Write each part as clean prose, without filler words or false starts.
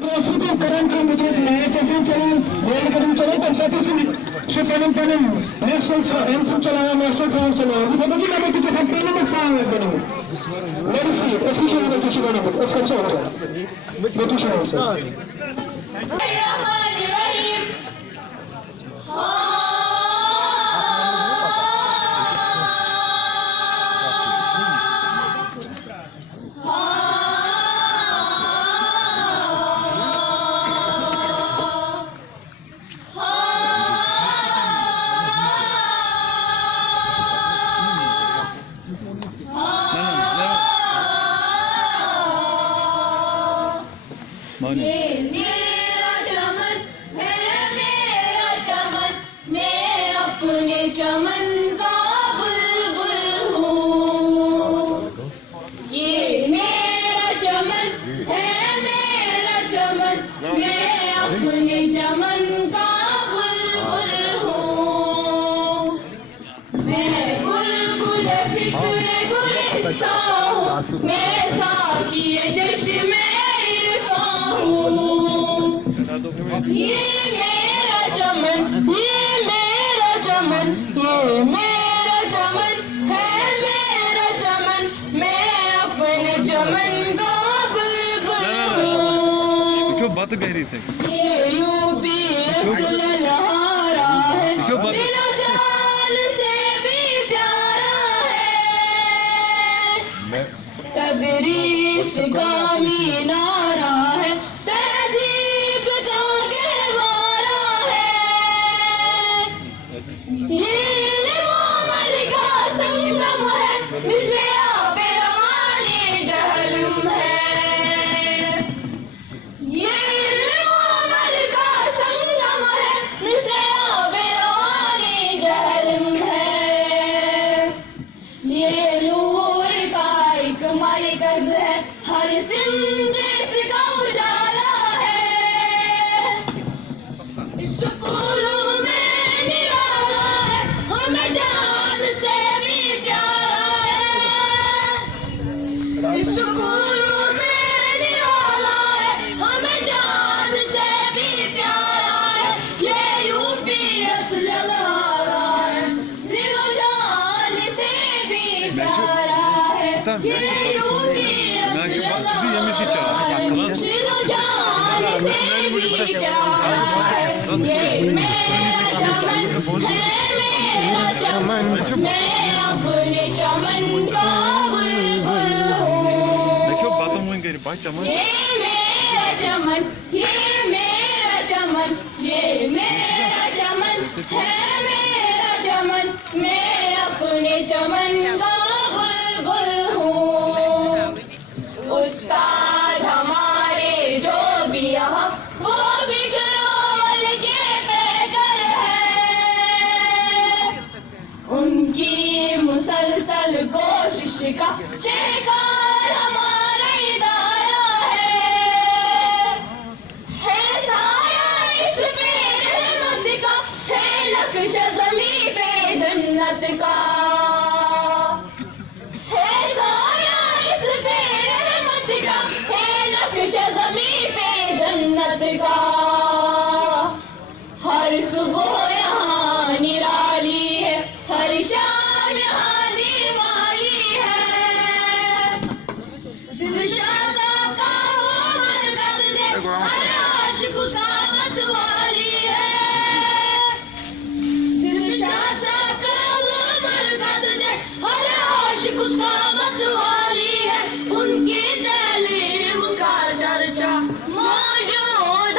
Presiden current Congress match asan channel world kadam channel pansati sini so kanan national anthem chalaya national song chalaya ये तो क्या बात है कि factory में नुकसान है बने मेरी सी प्रशिक्षण में किसी को नहीं उसका क्या होगा बेटी शायद ये मेरा चमन है मेरा चमन मैं अपने चमन का बुलबुल हूँ ये मेरा चमन है मेरा चमन मैं अपने चमन का बुलबुल हूँ मैं बुलबुल फिक्र गुलिस्ता हूँ मैं साकिए चश्मे ये मेरा चमन ये मेरा चमन ये मेरा चमन है मेरा चमन मैं अपने चमन का बुलबुल हूँ क्यों बात कह रही थे ये यूपी लहरा है दिलो जान से भी प्यारा है तदरीस का मीनारा है हर सिमत इसका उजाला है स्कूलों में निराला है हमें जान से भी प्यारा है स्कूलों में निराला है हमें जान से भी प्यारा है ये यूपी असल लहरा है दिलो जान से भी प्यारा है ये यूपी देखो बातों में कह रही बात चमन ये मेरा चमन ये मेरा चमन ये मेरा चमन है मेरा चमन मैं अपने चमन का बुलबुल हूँ उस्ताद हमारे जो भी यहाँ वो भी करोल के पैकर है उनकी मुसलसल कोशिश का शिकार हमारा इदारा है साया इस पे रहमत का है नक्श ज़मीं पे जन्नत का है साया इस पे रहमत का है नक्श ज़मीं पे जन्नत का हर सुबह यहाँ निराली है हर शाम यहाँ दीवाली है सिलशासा का उमर कर दे हर आशिक सावत वाली है सिलशासा का उमर कर दे हर आशिक सावत वाली है उनकी तालीम का चर्चा मौजूद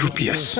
UPS